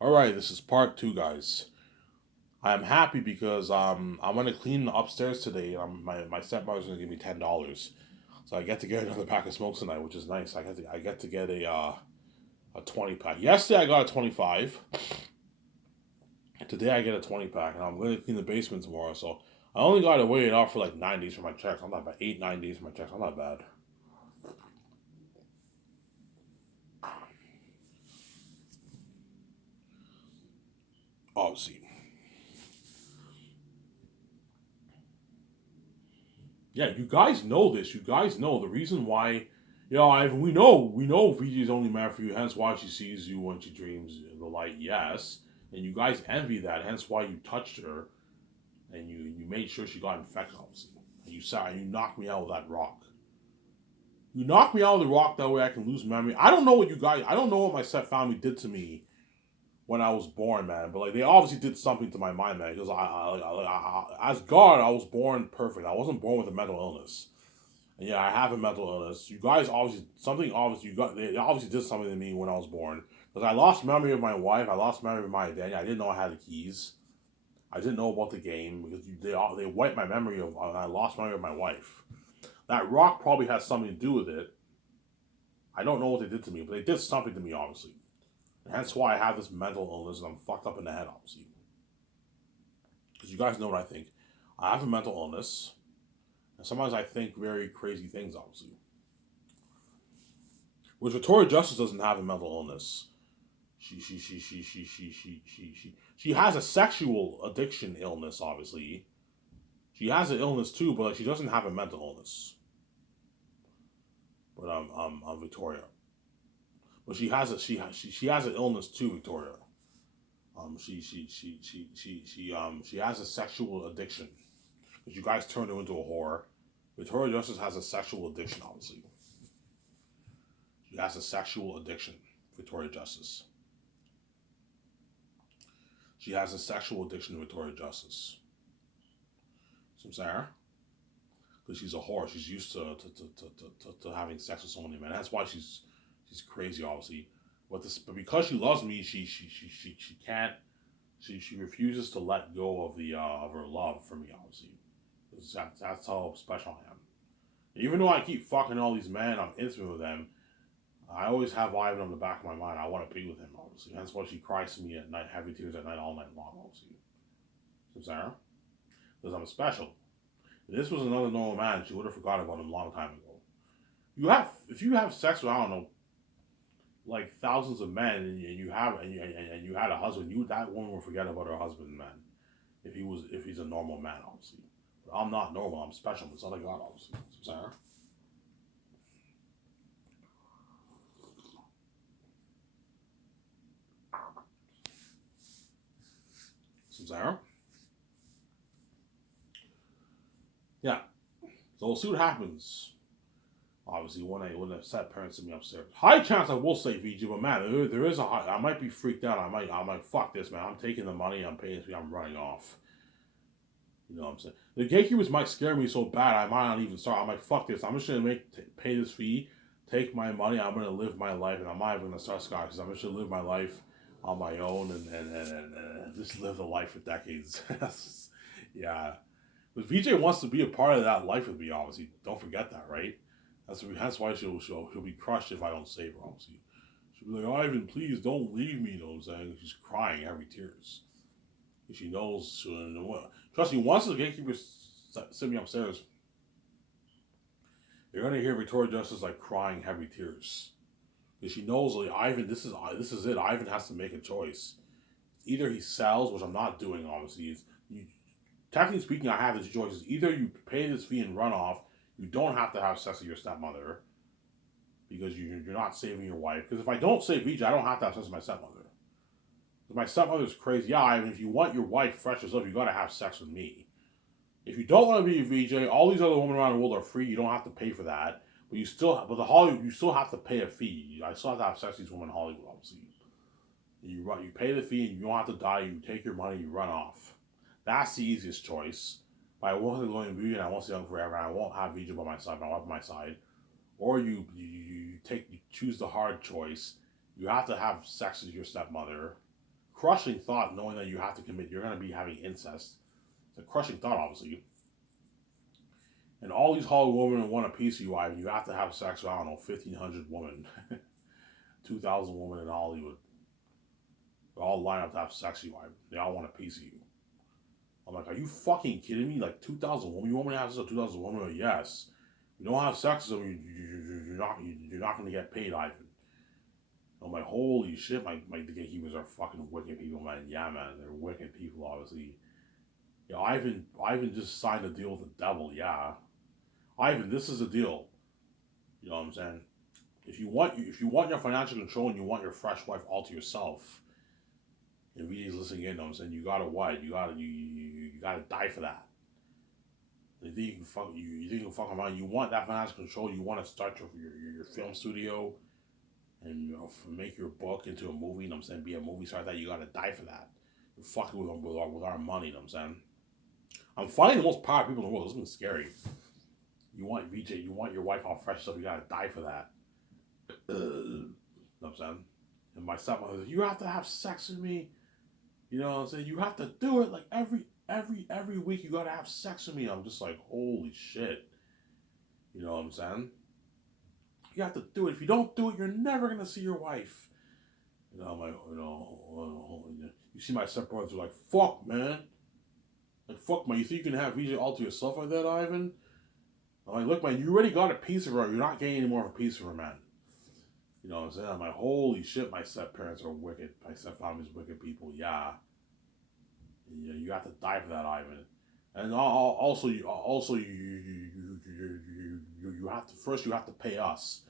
All right, this is part two, guys. I'm happy because I'm gonna clean the upstairs today. My stepmother's gonna give me $10, so I get to get another pack of smokes tonight, which is nice. I get to get a 20 pack. Yesterday I got a 25. Today I get a 20 pack, and I'm gonna clean the basement tomorrow. So I only got to wait it off for like 9 days for my checks. I'm not bad. 8 9 days for my checks. I'm not bad. Obviously, yeah. You guys know this. You guys know the reason why. Ivan, we know VJ's only mad for you, hence why she sees you when she dreams the light, yes. And you guys envy that, hence why you touched her and you made sure she got infected, obviously. And you knocked me out with that rock. You knocked me out with the rock that way I can lose memory. I don't know what my step family did to me when I was born, man. But like they obviously did something to my mind, man. Because as God, I was born perfect. I wasn't born with a mental illness. And yeah, I have a mental illness. You guys obviously something obviously you got they obviously did something to me when I was born. Because I lost memory of my wife, I lost memory of my identity. I didn't know I had the keys. I didn't know about the game because they wiped my memory of. I lost memory of my wife. That rock probably has something to do with it. I don't know what they did to me, but they did something to me, obviously. And that's why I have this mental illness and I'm fucked up in the head, obviously. Because you guys know what I think. I have a mental illness, and sometimes I think very crazy things, obviously. Which Victoria Justice doesn't have a mental illness. She has a sexual addiction illness, obviously. She has an illness too, but like, she doesn't have a mental illness. But I'm Victoria. But she has an illness too, Victoria. She has a sexual addiction. Because you guys turned her into a whore. Victoria Justice has a sexual addiction, obviously. She has a sexual addiction, Victoria Justice. She has a sexual addiction to Victoria Justice. See what I'm saying? Because she's a whore. She's used to having sex with so many men. That's why she's crazy, obviously. But because she loves me, she can't. She refuses to let go of the of her love for me, obviously. That's how special I am. Even though I keep fucking all these men, I'm intimate with them. I always have Ivan on the back of my mind. I want to be with him, obviously. That's why she cries to me at night, heavy tears at night, all night long, obviously. So, Sarah, because I'm special. If this was another normal man, she would have forgot about him a long time ago. If you have sex with, I don't know, like thousands of men, and you had a husband, that woman will forget about her husband, man. If he's a normal man, obviously. But I'm not normal. I'm special. It's not like God, obviously. So, Sarah, Sarah, yeah. So we'll see what happens. Obviously, when the set parents to me upstairs, high chance I will say VG, but man, there is a high. I might be freaked out. I might fuck this, man. I'm taking the money. I'm paying this fee. I'm running off. You know what I'm saying? The gatekeepers might scare me so bad I might not even start. I'm like, fuck this. I'm just gonna pay this fee, take my money. I'm gonna live my life, and I'm not even gonna start Scott because I'm just gonna live my life on my own and just live the life for decades. Yeah, but VJ wants to be a part of that life with me. Obviously, don't forget that, right? That's why she'll be crushed if I don't save her. Obviously, she'll be like, Ivan, please don't leave me. You know what I'm saying? She's crying every tears. She knows. Trust me, once the gatekeepers send me upstairs, you're gonna hear Victoria Justice like crying heavy tears because she knows like Ivan. This is it. Ivan has to make a choice. Either he sells, which I'm not doing. Obviously, technically speaking, I have these choices. Either you pay this fee and run off. You don't have to have sex with your stepmother because you're not saving your wife. Because if I don't save VJ, I don't have to have sex with my stepmother. Because my stepmother's crazy. Yeah, I mean, if you want your wife fresh as love, you gotta have sex with me. If you don't want to be a VJ, all these other women around the world are free. You don't have to pay for that. But the Hollywood, you still have to pay a fee. I still have to have sex with these women in Hollywood, obviously. You pay the fee, and you don't have to die. You take your money, you run off. That's the easiest choice. But I won't go in VJ, and I won't stay on forever. And I won't have VJ by my side. My wife by my side. Or you choose the hard choice. You have to have sex with your stepmother. crushing thought knowing that you have to commit. You're going to be having incest. It's a crushing thought, obviously. And all these Hollywood women want a piece of you, Ivan. You have to have sex with, I don't know, 1,500 women, 2,000 women in Hollywood. They all line up to have sex with you, Ivan. They all want a piece of you. I'm like, are you fucking kidding me? Like 2,000 women? You want me to have sex with 2,000 women? Yes. You don't have sex with them, you're not going to get paid, Ivan. I'm like, holy shit, the gatekeepers are fucking wicked people, man. Yeah, man, they're wicked people, obviously. Yeah, Ivan just signed a deal with the devil, yeah. Ivan, this is a deal. You know what I'm saying? If you want your financial control and you want your fresh wife all to yourself, and VJ's listening in, you know what I'm saying, you gotta what? You gotta die for that. You think you can fuck around? You want that financial control? You want to start your film studio, and make your book into a movie? You know what I'm saying? Be a movie star. That you gotta die for that. You're fucking with our money. You know what I'm saying? I'm finding the most powerful people in the world. This is scary. You want VJ, you want your wife all fresh stuff, you gotta die for that. You know what I'm saying? And my stepmother says, you have to have sex with me. You know what I'm saying? You have to do it like every week you gotta have sex with me. I'm just like, holy shit. You know what I'm saying? You have to do it. If you don't do it, you're never gonna see your wife. You know, I'm like, you see my stepbrothers are like, fuck, man. Like, fuck, man. You think you can have VJ all to yourself like that, Ivan? I'm like, look, man, you already got a piece of her. You're not getting any more of a piece of her, man. You know what I'm saying? I'm like, holy shit, my step-parents are wicked. My step-family's wicked people, yeah. You have to die for that, Ivan. And also you have to, first you have to pay us.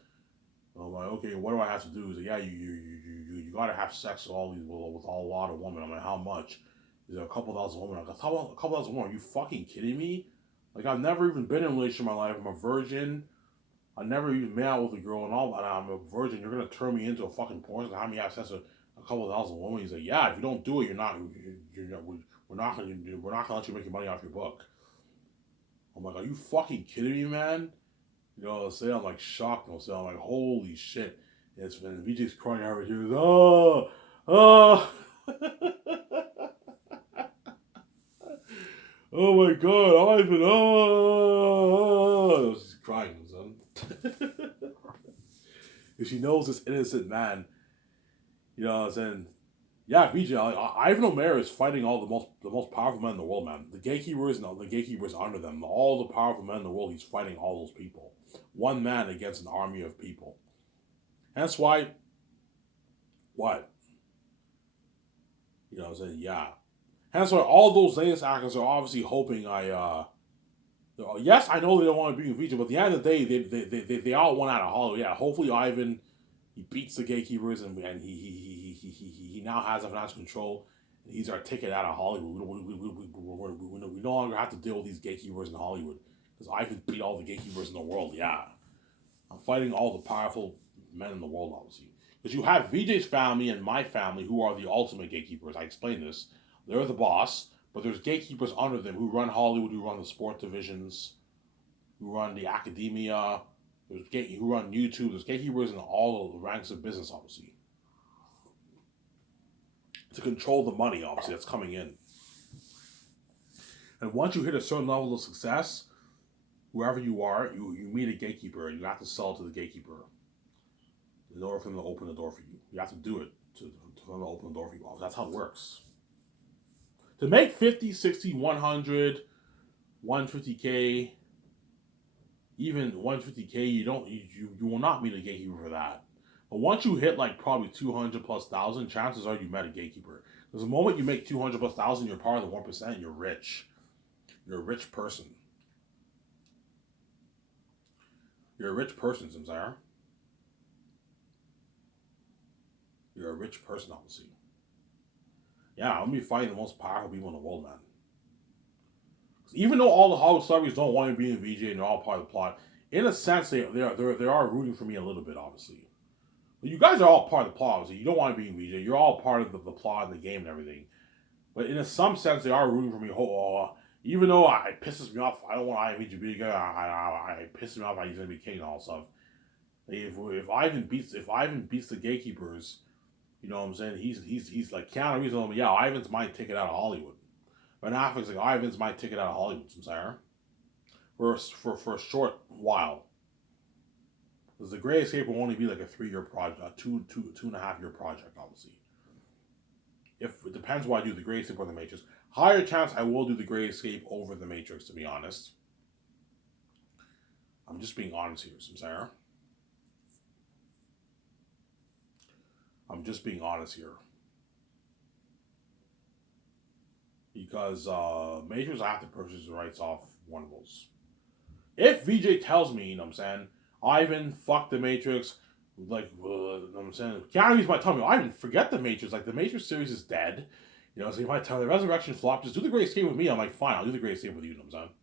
I'm like, okay, what do I have to do? He's like, yeah, you gotta have sex with with a lot of women. I'm like, how much? He's like, a couple thousand women. I'm like, a couple thousand women? Are you fucking kidding me? Like, I've never even been in a relationship in my life. I'm a virgin. I never even met out with a girl and all, and I'm a virgin. You're gonna turn me into a fucking porn star? How many have sex with a couple thousand women? He's like, yeah. If you don't do it, we're not gonna let you make your money off your book. I'm like, are you fucking kidding me, man? You know what I'm saying? I'm like shocked. I'm like, holy shit. And it's when VJ's crying over here. Oh. Oh my god, Ivan, oh. She's crying, son. If she knows this innocent man, you know what I'm saying? Yeah, VJ, Ivan O'Meara is fighting all the most powerful men in the world, man. The gatekeepers and the gatekeepers under them, all the powerful men in the world, he's fighting all those people. One man against an army of people. That's why, what? You know what I'm saying? Yeah. Hence why all those latest actors are obviously hoping yes, I know they don't want to be with VJ, but at the end of the day, they all want out of Hollywood. Yeah, hopefully Ivan, he beats the gatekeepers and he now has a financial control. And he's our ticket out of Hollywood. We no longer have to deal with these gatekeepers in Hollywood because Ivan beat all the gatekeepers in the world. Yeah, I'm fighting all the powerful men in the world, obviously. Because you have VJ's family and my family who are the ultimate gatekeepers. I explained this. They're the boss, but there's gatekeepers under them who run Hollywood, who run the sport divisions, who run the academia, who run YouTube. There's gatekeepers in all of the ranks of business, obviously. To control the money, obviously, that's coming in. And once you hit a certain level of success, wherever you are, you meet a gatekeeper and you have to sell to the gatekeeper in order for them to open the door for you. You have to do it to them to open the door for you. That's how it works. To make 50, 60, 100, 150K, even 150K, you will not meet a gatekeeper for that. But once you hit like probably 200 plus thousand, chances are you met a gatekeeper. Because the moment you make 200 plus thousand, you're part of the 1%, you're rich. You're a rich person. You're a rich person, Zimzar. You're a rich person, obviously. Yeah, I'm gonna be fighting the most powerful people in the world, man. Even though all the Hollywood celebrities don't want to be in VJ and they're all part of the plot, in a sense, they are rooting for me a little bit, obviously. But you guys are all part of the plot, obviously. You don't want to be in VJ. You're all part of the plot and the game and everything. But in some sense, they are rooting for me. Even though it pisses me off, I don't want Ivan to be good. It pisses me off that he's gonna be king and all stuff. If Ivan beats the gatekeepers, You know what I'm saying? He's like Keanu Reeves. Yeah, Ivan's my ticket out of Hollywood. Ben Affleck's like Ivan's my ticket out of Hollywood. I'm sorry, for a short while. Because the Great Escape will only be like a 3 year project, a 2.5 year project, obviously. If it depends what I do, the Great Escape or the Matrix. Higher chance I will do the Great Escape over the Matrix, to be honest. I'm just being honest here, Samsara. I'm just being honest here. Because Matrix, I have to purchase the rights off Warner Bros. If VJ tells me, you know what I'm saying, Ivan, fuck the Matrix, like, you know what I'm saying, Keanu Reeves might tell me, Ivan, forget the Matrix, like, the Matrix series is dead. You know, so he might tell me, the Resurrection flop, just do the Great Escape with me. I'm like, fine, I'll do the Great Escape with you, you know what I'm saying?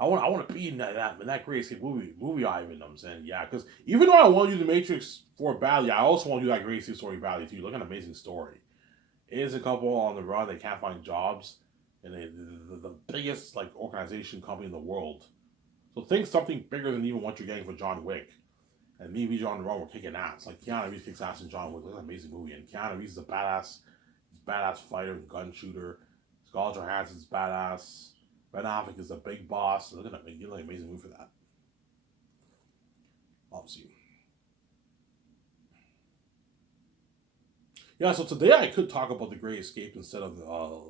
I want to be in that Great Escape movie Ivan, you know what I'm saying? Yeah, because even though I want to do the Matrix for badly, I also want to do that Great Escape story badly, too. Look at an amazing story. It is a couple on the run, they can't find jobs, and the biggest, like, organization company in the world. So think something bigger than even what you're getting for John Wick. And me and VJ on the road were kicking ass. Like Keanu Reeves kicks ass in John Wick. It's an amazing movie. And Keanu Reeves is a badass fighter and gun shooter. Scarlett Johansson's badass. Ben Affleck is a big boss. Look at that. You're like an amazing movie for that. Obviously. Yeah, so today I could talk about The Great Escape instead of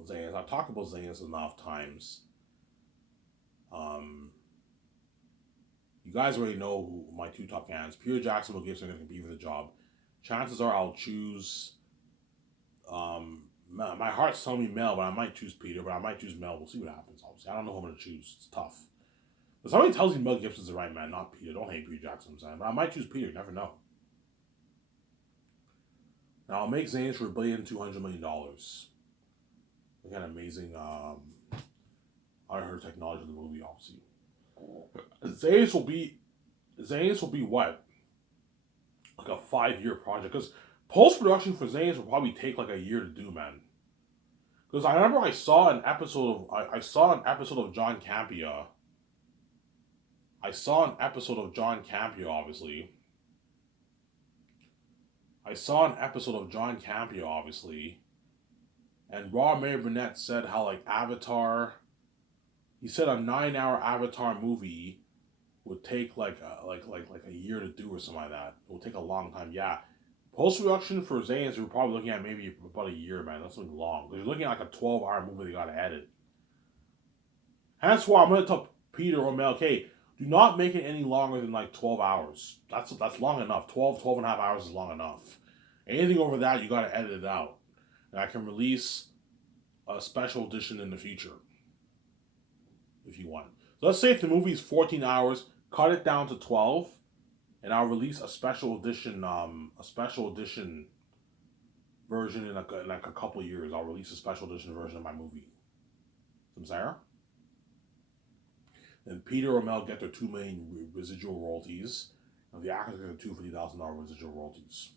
Zangief. I've talked about Zangief enough times. You guys already know who my two top candidates. Peter Jackson, Mel Gibson are going to compete for the job. Chances are I'll choose. My heart's telling me Mel, but I might choose Peter. But I might choose Mel. We'll see what happens. Obviously, I don't know who I'm going to choose. It's tough. But somebody tells me Mel Gibson's the right man, not Peter. Don't hate Peter Jackson, I'm saying. But I might choose Peter. You never know. Now I'll make Zanes for $1,200,000,000. Again, amazing. I heard technology in the movie, obviously. Zanes will be what? Like a 5 year project. Because post production for Zanes will probably take like a year to do, man. Because I remember I saw an episode of John Campea. Obviously. And Rob May Burnett said how like Avatar. He said a 9 hour Avatar movie would take like a year to do or something like that. It will take a long time. Yeah, post production for Zanes, we're probably looking at maybe about a year, man. That's something long. You're looking at like a 12 hour movie they gotta edit. Hence why I'm gonna tell Peter or Mel, okay, do not make it any longer than like 12 hours. That's long enough. 12 and a half hours is long enough. Anything over that, you gotta edit it out. And I can release a special edition in the future if you want. So let's say if the movie is 14 hours, cut it down to 12, and I'll release a special edition version in like a couple years. I'll release a special edition version of my movie. Some Sarah? And Peter or Mel get their $2 million residual royalties, and the actors get their $250,000 residual royalties.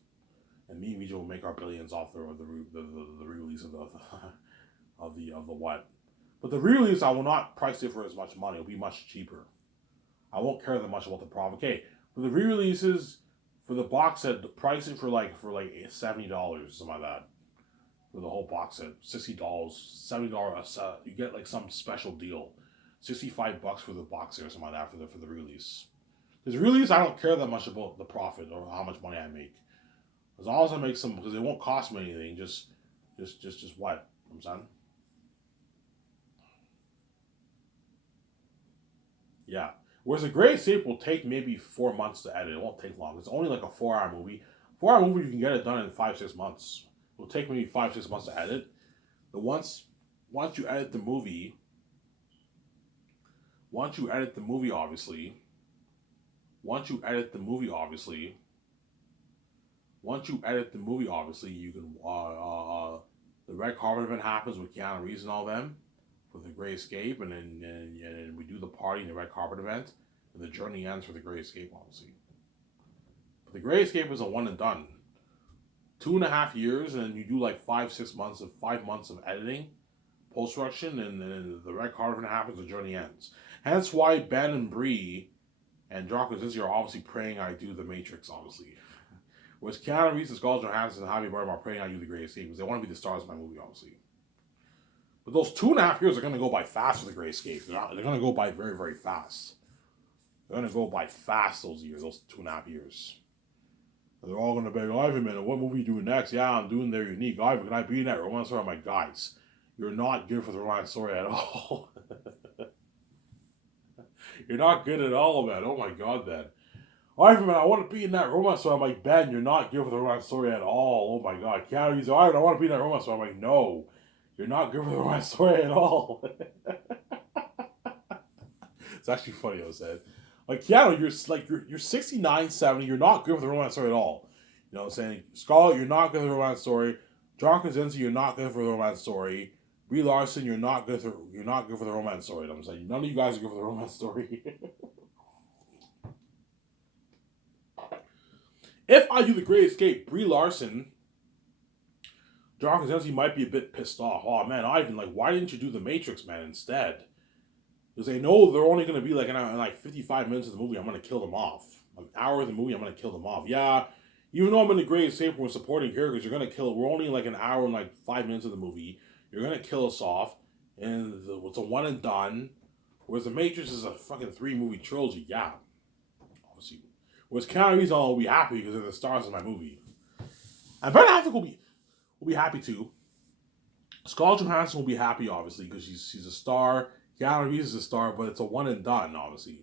And me and Vijay will make our billions off the re-release of the what. But the re-release, I will not price it for as much money. It'll be much cheaper. I won't care that much about the profit. Okay, for the re-releases, for the box set, price it for like $70, something like that. For the whole box set, $60, $70. You get like some special deal. $65 for the box set or something like that for the release. Because release, I don't care that much about the profit or how much money I make. As long as I make some, because it won't cost me anything. Just what I'm saying. Yeah. Whereas a Great Escape will take maybe 4 months to edit. It won't take long. It's only like a 4 hour movie. 4 hour movie, you can get it done in 5-6 months. It will take maybe 5-6 months to edit. But once you edit the movie, obviously, you can the red carpet event happens with Keanu Reeves and all them for the Great Escape, and then we do the party in the red carpet event, and the journey ends for the Great Escape, obviously. But the Great Escape is a one and done. 2.5 years, and then you do like 5 months of editing, post production, and then the red carpet event happens, the journey ends. Hence why Ben and Bree and John Krasinski are obviously praying I do the Matrix, obviously. Whereas Keanu Reeves and Scarlett Johansson and Javier Bardem are praying on You the Great Escape because they want to be the stars of my movie, obviously. But those 2.5 years are going to go by fast for the Great Escape. They're going to go by very, very fast. They're going to go by fast those years, those 2.5 years. And they're all going to be like, Ivan, man, what movie are you doing next? Yeah, I'm doing their unique. Ivan, can I be in that romance story? I'm like, guys, you're not good for the romance story at all. You're not good at all, man. Oh my god, Ben. Ivan, man, I want to be in that romance story. I'm like, Ben, you're not good for the romance story at all. Oh my god. Keanu Reeves, Ivan, I want to be in that romance story. I'm like, no, you're not good for the romance story at all. It's actually funny, I said. Like, Keanu, you're 69, 70, you're not good for the romance story at all. You know what I'm saying? Scarlett, you're not good for the romance story. John Krasinski, you're not good for the romance story. Brie Larson, you're not good for the romance story. You know what I'm saying? None of you guys are good for the romance story. If I do the Great Escape, Brie Larson, John Krasinski might be a bit pissed off. Oh man, Ivan, like, why didn't you do the Matrix, man, instead? Because they know they're only going to be like in like 55 minutes of the movie. I'm going to kill them off. An hour of the movie, I'm going to kill them off. Yeah, even though I'm in the Great Escape, we're supporting characters. You're going to kill. We're only like an hour and like 5 minutes of the movie. You're going to kill us off, and it's a one and done. Whereas the Matrix is a fucking 3-movie trilogy. Yeah, obviously. Whereas Keanu Reeves will be happy because they're the stars of my movie. And Ben Affleck will be happy too. Scarlett Johansson will be happy, obviously, because she's a star. Keanu Reeves is a star, but it's a one and done, obviously.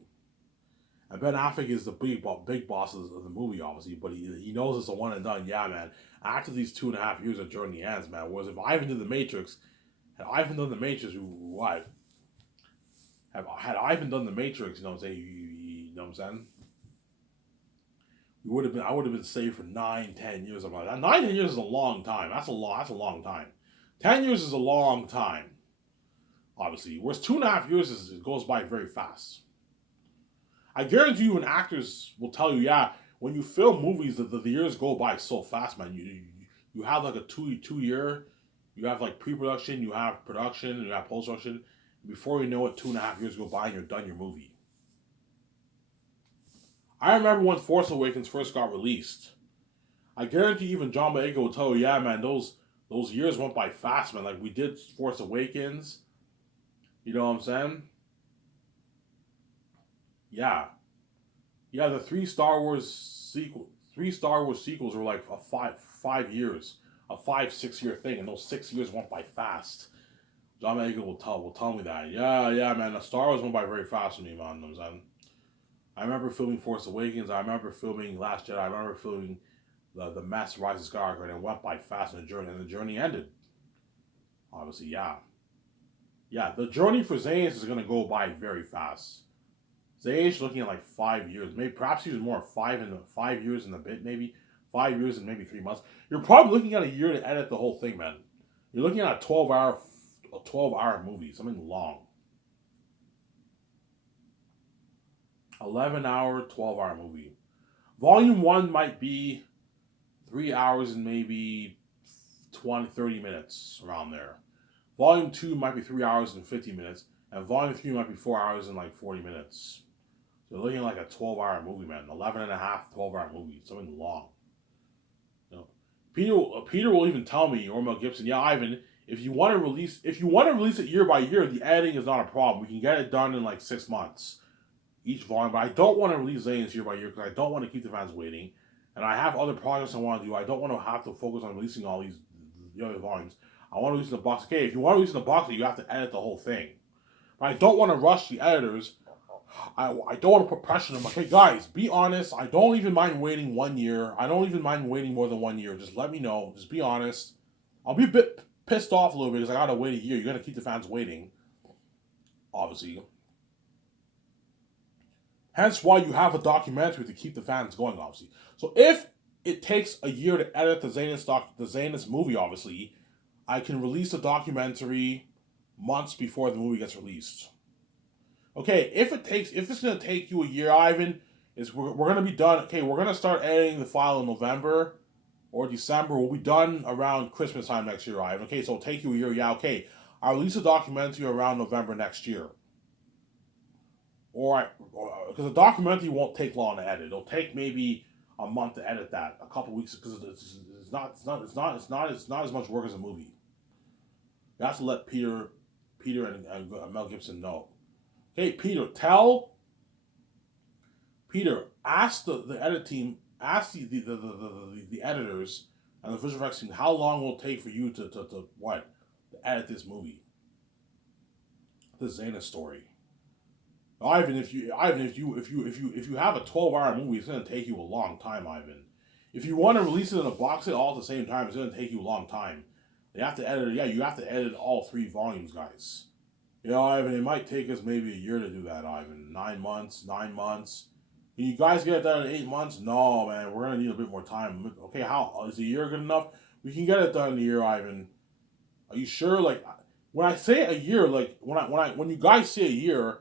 And Ben Affleck is the big boss of the movie, obviously, but he knows it's a one and done. Yeah, man. After these 2.5 years, the journey ends, man. Whereas if Ivan did the Matrix, had Ivan done the Matrix, what? Had Ivan done the Matrix, you know what I'm saying? You know what I'm saying? I would have been saved for 9-10 years. Something like that. 9-10 years is a long time. That's a long time. 10 years is a long time. Obviously. Whereas 2.5 years it goes by very fast. I guarantee you, when actors will tell you, yeah, when you film movies, the years go by so fast, man. You have like a two year, you have like pre-production, you have production, you have post-production. Before you know it, 2.5 years go by and you're done your movie. I remember when Force Awakens first got released. I guarantee even John Boyega will tell you, yeah, man, those years went by fast, man. Like, we did Force Awakens. You know what I'm saying? Yeah. Yeah, the 3 Star Wars sequels were like a 5 years. A 5-6 year thing, and those 6 years went by fast. John Boyega will tell me that. Yeah, man, the Star Wars went by very fast for me, man. You know what I'm saying? I remember filming Force Awakens. I remember filming Last Jedi. I remember filming the Master Rise of Skywalker, and it went by fast in the journey, and the journey ended. Obviously, yeah. Yeah, the journey for Zayn is going to go by very fast. Zayn is looking at like 5 years, maybe perhaps even more. 5 years and a bit, maybe 5 years and maybe 3 months. You're probably looking at a year to edit the whole thing, man. You're looking at a 12-hour movie, something long. 11-hour, 12-hour movie. Volume 1 might be 3 hours and maybe 30 minutes, around there. Volume 2 might be 3 hours and 50 minutes. And Volume 3 might be 4 hours and like 40 minutes. So you're looking at like a 12-hour movie, man. 11 and a half, 12-hour movie. Something long. You know, Peter will even tell me, or Mel Gibson, yeah, Ivan, if you want to release it year by year, the editing is not a problem. We can get it done in like 6 months. Each volume, but I don't want to release Zayn's year by year because I don't want to keep the fans waiting, and I have other projects I want to do. I don't want to have to focus on releasing all these other volumes. I want to release in the box. Okay, if you want to release in the box, you have to edit the whole thing. But I don't want to rush the editors. I don't want to put pressure on them. Okay, guys, be honest. I don't even mind waiting 1 year. I don't even mind waiting more than 1 year. Just let me know. Just be honest. I'll be a bit pissed off a little bit because I gotta wait a year. You're gonna keep the fans waiting, obviously. Hence why you have a documentary to keep the fans going, obviously. So if it takes a year to edit the Zaynus movie, obviously, I can release a documentary months before the movie gets released. Okay, if it's gonna take you a year, Ivan, we're gonna be done. Okay, we're gonna start editing the file in November or December. We'll be done around Christmas time next year, Ivan. Okay, so it'll take you a year. Yeah, okay. I'll release a documentary around November next year. Or because the documentary won't take long to edit. It'll take maybe a month to edit that, a couple weeks, because it's not as much work as a movie. You have to let Peter and Mel Gibson know. Hey, ask the edit team, ask the editors and the visual effects team how long will it take for you to what to edit this movie, the Xena story. Ivan, if you have a 12-hour movie, it's gonna take you a long time, Ivan. If you want to release it in a box set all at the same time, it's gonna take you a long time. You have to edit it. Yeah, you have to edit all 3 volumes, guys. Ivan, it might take us maybe a year to do that, Ivan. 9 months, 9 months. Can you guys get it done in 8 months? No, man, we're gonna need a bit more time. Okay, how is a year good enough? We can get it done in a year, Ivan. Are you sure? Like, when I say a year, like when you guys say a year,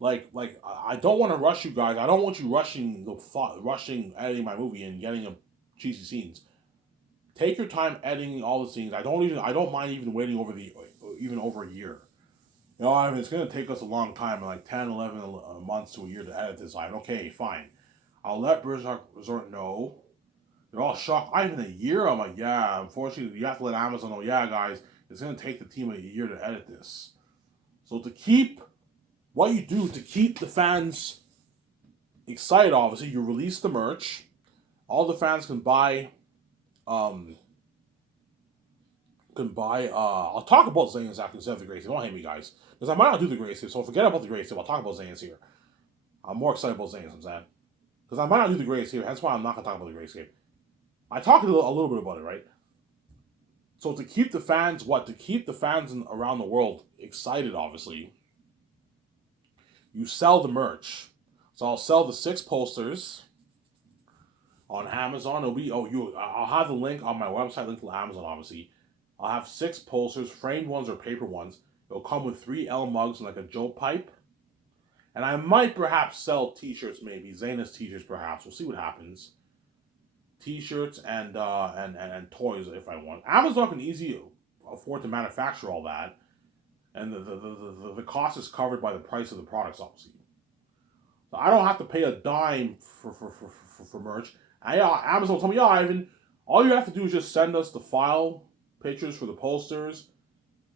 like I don't want to rush you guys. I don't want you rushing editing my movie and getting a cheesy scenes. Take your time editing all the scenes. I don't mind even waiting over a year. I mean, it's going to take us a long time, like 10, 11 months to a year to edit this line. Okay, fine. I'll let British Resort know. They're all shocked. Even a year? I'm like, yeah, unfortunately, you have to let Amazon know, yeah, guys, it's going to take the team a year to edit this. So what you do to keep the fans excited, obviously, you release the merch. All the fans can buy, I'll talk about Zayn's after instead of the Great Save. Don't hate me, guys. Because I might not do the Great Save, so forget about the Great Save. I'll talk about Zayn's here. I'm more excited about Zayn's, I'm saying. Because I might not do the Great Save, that's why I'm not going to talk about the Great Save. I talked a little bit about it, right? So to keep the fans, around the world excited, obviously, you sell the merch. So I'll sell the 6 posters on Amazon. I'll have the link on my website, link to Amazon, obviously. I'll have 6 posters, framed ones or paper ones. It'll come with 3 L mugs and like a Joe pipe. And I might perhaps sell t-shirts, maybe. Xena's t-shirts, perhaps. We'll see what happens. T-shirts and toys if I want. Amazon can easily afford to manufacture all that. And the cost is covered by the price of the products, obviously. So I don't have to pay a dime for merch. Amazon told me, Ivan, all you have to do is just send us the file pictures for the posters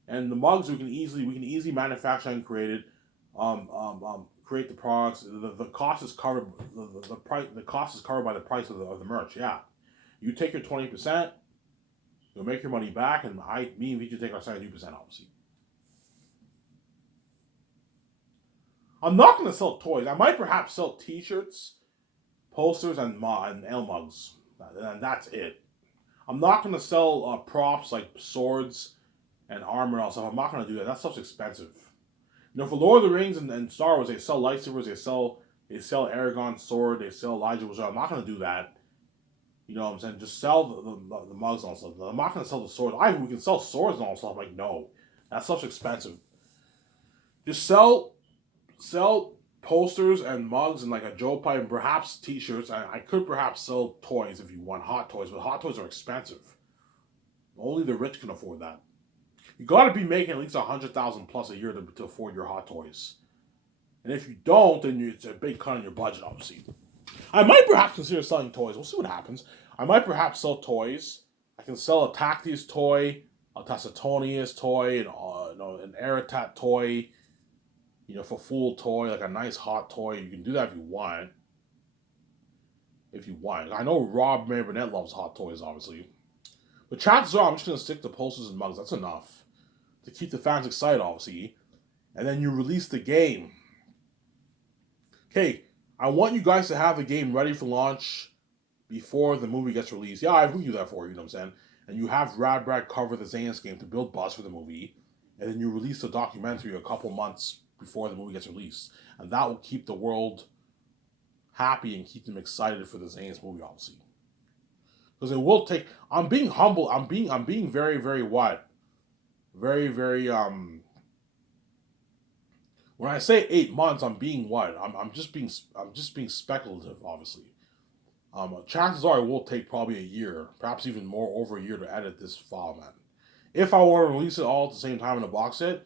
and the mugs. We can easily manufacture and create it. Create the products. The cost is covered. The price. The cost is covered by the price of the merch. Yeah, you take your 20%. You'll make your money back, and me and VJ take our 72%, obviously. I'm not going to sell toys. I might perhaps sell T-shirts, posters, and L mugs, and that's it. I'm not going to sell props like swords and armor and all stuff. I'm not going to do that. That stuff's expensive. For Lord of the Rings and Star Wars, they sell lightsabers. They sell Aragorn's sword. They sell Elijah Wood. I'm not going to do that. You know what I'm saying? Just sell the mugs and all stuff. I'm not going to sell the swords. We can sell swords and all stuff. I'm like, no, that stuff's expensive. Just sell posters and mugs and like a Joe pipe and perhaps T-shirts. I could perhaps sell toys if you want hot toys, but hot toys are expensive. Only the rich can afford that. You got to be making at least $100,000 plus a year to afford your hot toys. And if you don't, then it's a big cut on your budget, obviously. I might perhaps consider selling toys. We'll see what happens. I might perhaps sell toys. I can sell a Tactius toy, a Tacitonius toy, an Aratat toy, for full toy, like a nice hot toy. You can do that if you want. I know Rob May Burnett loves hot toys, obviously. But chances are I'm just going to stick to posters and mugs. That's enough to keep the fans excited, obviously. And then you release the game. Okay, I want you guys to have the game ready for launch before the movie gets released. Yeah, I will do that for you, know what I'm saying? And you have Rad Brad cover the Zayn's game to build buzz for the movie. And then you release the documentary a couple months before the movie gets released. And that will keep the world happy and keep them excited for the Zayn's movie, obviously. Because it will take... I'm being humble. I'm being very, very what? Very, very... When I say 8 months, I'm being what? I'm just being speculative, obviously. Chances are it will take probably a year, perhaps even more, over a year to edit this file, man. If I want to release it all at the same time in a box set,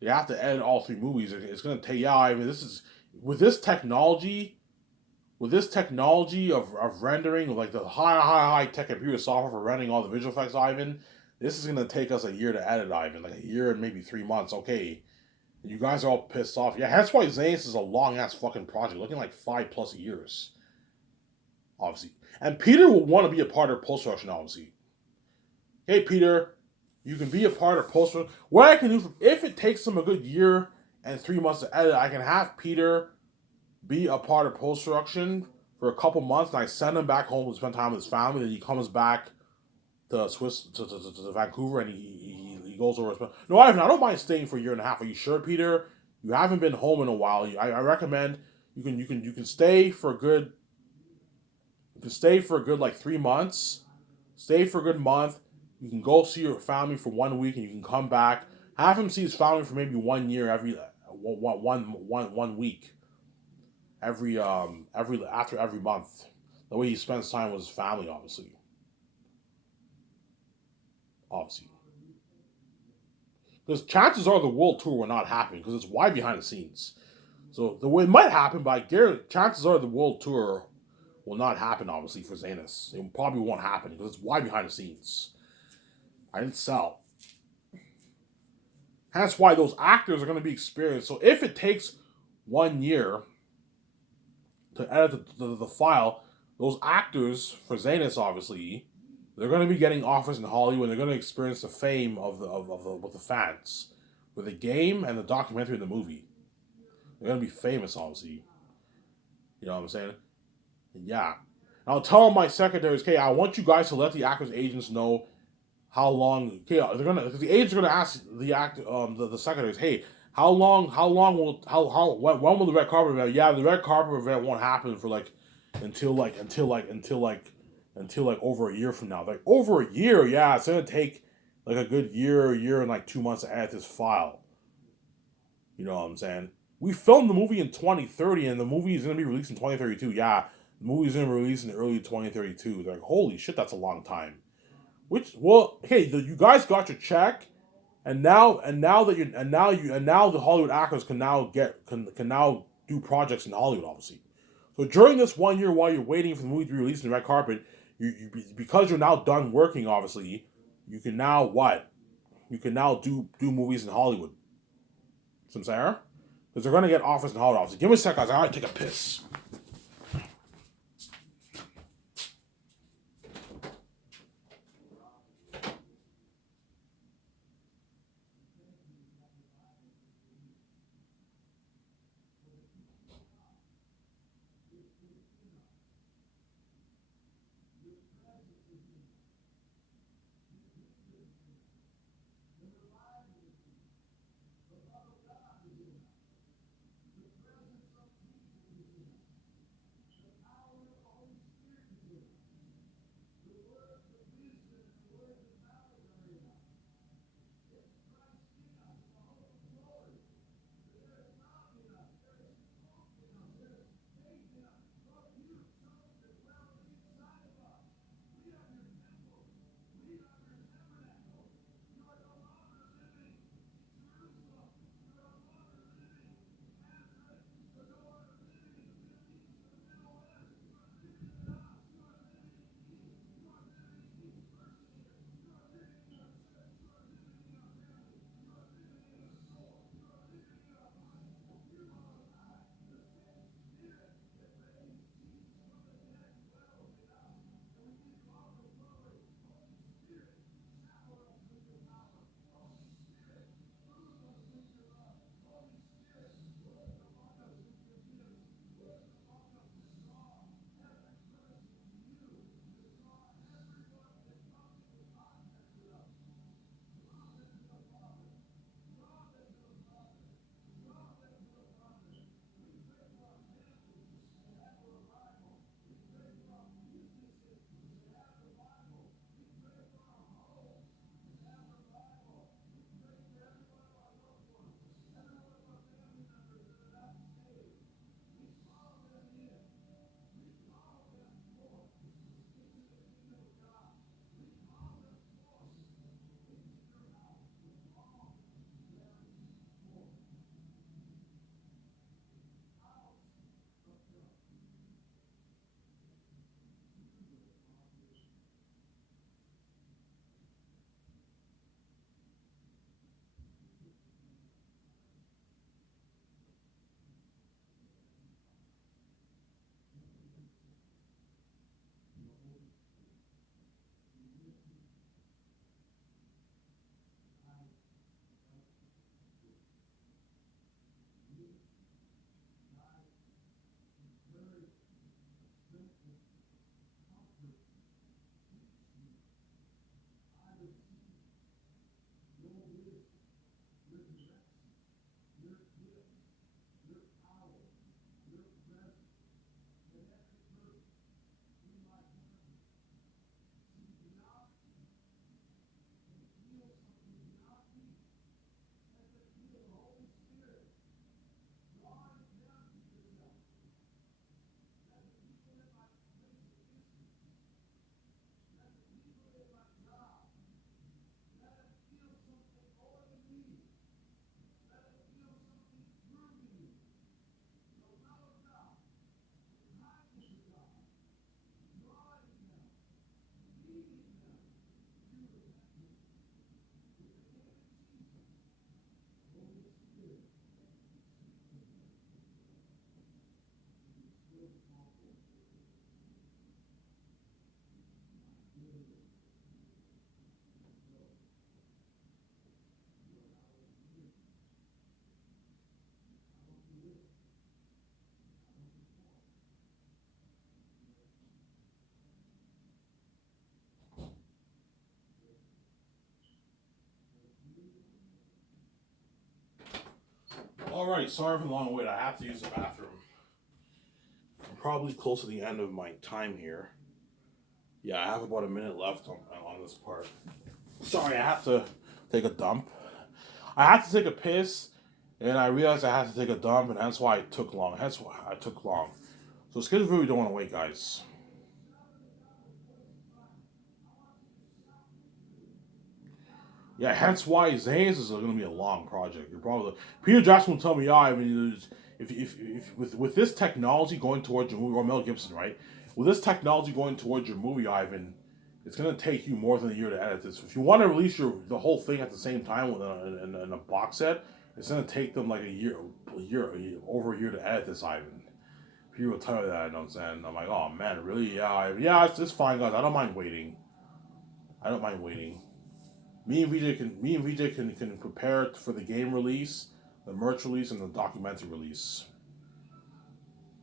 you have to edit all 3 movies. It's going to take, with this technology, with this technology of rendering, like the high tech computer software for rendering all the visual effects, Ivan, this is gonna take us a year to edit, Ivan, like a year and maybe 3 months. Okay, you guys are all pissed off. Yeah, that's why Zanus is a long ass fucking project, looking like 5+ years, obviously. And Peter will want to be a part of post production, obviously. Hey, Peter, you can be a part of post production. What I can do, if it takes him a good year and 3 months to edit, I can have Peter be a part of post production for a couple months, and I send him back home to spend time with his family. Then he comes back to to Vancouver, and he goes over. No, Ivan, I don't mind staying for a year and a half. Are you sure, Peter? You haven't been home in a while. I recommend you can stay for a good like 3 months. Stay for a good month. You can go see your family for 1 week, and you can come back. Have him see his family for maybe 1 year every one week every after every month. The way he spends time with his family, obviously. Because chances are the world tour will not happen because it's wide behind the scenes. So the way it might happen, but I guarantee chances are the world tour will not happen. Obviously for Zanus, it probably won't happen because it's wide behind the scenes. I didn't sell. That's why those actors are going to be experienced. So if it takes 1 year to edit the file, those actors for Zanus, obviously, they're going to be getting offers in Hollywood. They're going to experience the fame of the with the fans, with the game and the documentary and the movie. They're going to be famous, obviously. You know what I'm saying? And yeah. And I'll tell my secretaries, okay, I want you guys to let the actors' agents know how long. Okay, they're gonna. Because the agents are gonna ask the secretaries, hey, when will the red carpet event? Yeah, the red carpet event won't happen for until over a year from now. Like over a year, yeah, it's gonna take like a good year and like 2 months to edit this file. You know what I'm saying? We filmed the movie in 2030, and the movie is gonna be released in 2032. Yeah, the movie is gonna be released in early 2032. They're like, holy shit, that's a long time. Which, well, hey, you guys got your check, and now the Hollywood actors can now do projects in Hollywood, obviously. So during this 1 year while you're waiting for the movie to be released in the red carpet, because you're now done working, obviously, you can now what? You can now do movies in Hollywood. Some Sarah? Because they're gonna get offers in Hollywood, obviously. Give me a sec, guys. I gotta take a piss. Alright, sorry for the long wait. I have to use the bathroom. I'm probably close to the end of my time here. Yeah, I have about a minute left on this part. Sorry, I have to take a dump. I had to take a piss, and I realized I had to take a dump, and that's why it took long. That's why I took long. So skills really don't want to wait, guys. Yeah, hence why Zayas is going to be a long project. You're probably Peter Jackson will tell me, yeah, I mean, if with this technology going towards your movie, or Mel Gibson, right? With this technology going towards your movie, Ivan, it's going to take you more than a year to edit this. If you want to release the whole thing at the same time in a box set, it's going to take them like over a year to edit this, Ivan. People will tell you that, you know what I'm saying? I'm like, oh man, really? Yeah, yeah, it's fine, guys. I don't mind waiting. I don't mind waiting. Me and VJ can prepare for the game release, the merch release, and the documentary release.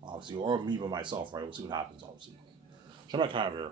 Obviously, or me by myself, right? We'll see what happens. Obviously, show my camera here.